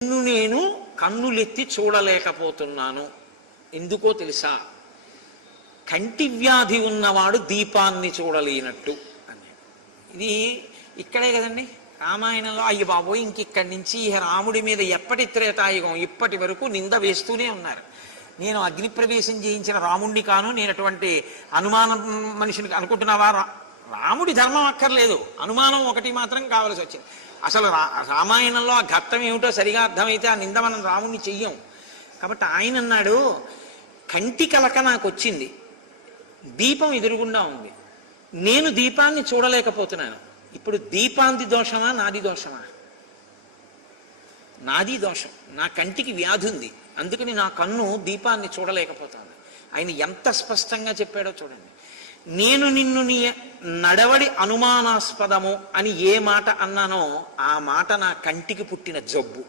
నిన్ను నేను కన్నులెత్తి చూడలేకపోతున్నాను. ఎందుకో తెలుసా? కంటి వ్యాధి ఉన్నవాడు దీపాన్ని చూడలేనట్టు అని. ఇది ఇక్కడే కదండి రామాయణంలో. అయ్య బాబోయ్, ఇక్కడి నుంచి రాముడి మీద ఎప్పటి త్రేతాయుగం ఇప్పటి వరకు నింద వేస్తూనే ఉన్నారు. నేను అగ్నిప్రవేశం చేయించిన రాముణ్ణి కాను, నేను అటువంటి అనుమానం మనిషిని అనుకుంటున్నావా? రాముడి ధర్మం అక్కర్లేదు, అనుమానం ఒకటి మాత్రం కావలసి వచ్చింది. అసలు రామాయణంలో ఆ ఘట్టం ఏమిటో సరిగా అర్థమైతే ఆ నింద మనం రాముణ్ణి చెయ్యం. కాబట్టి ఆయన అన్నాడు, కంటి కలక నాకు వచ్చింది, దీపం ఎదురుగుండా ఉంది, నేను దీపాన్ని చూడలేకపోతున్నాను. ఇప్పుడు దీపాంది దోషమా నాది దోషమా? నాది దోషం. నా కంటికి వ్యాధి ఉంది, అందుకని నా కన్ను దీపాన్ని చూడలేకపోతాను. ఆయన ఎంత స్పష్టంగా చెప్పాడో చూడండి. నేను నిన్ను నీ నడవడి అనుమానాస్పదము అని ఏ మాట అన్నానో ఆ మాట నా కంటికి పుట్టిన జబ్బు.